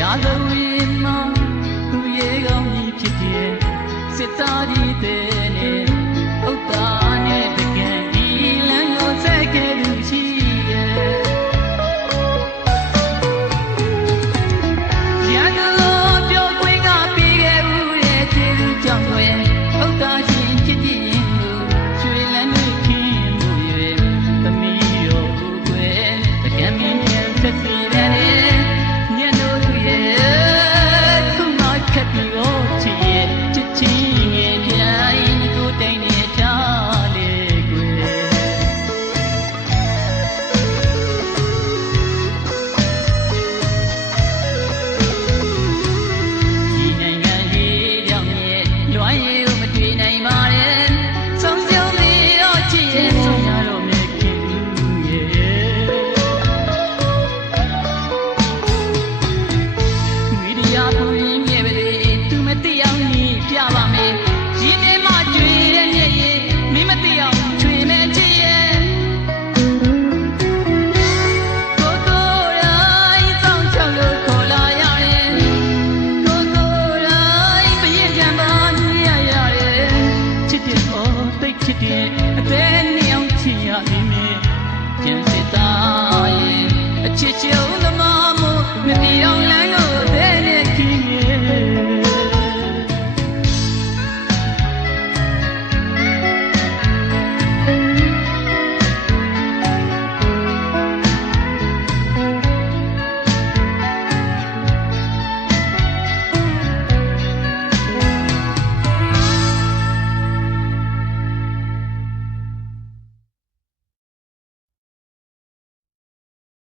ရာဇဝီမောင်သူရဲ့ကောင်းကြီးဖြစ်တဲ့စစ်သားကြီးတဲ့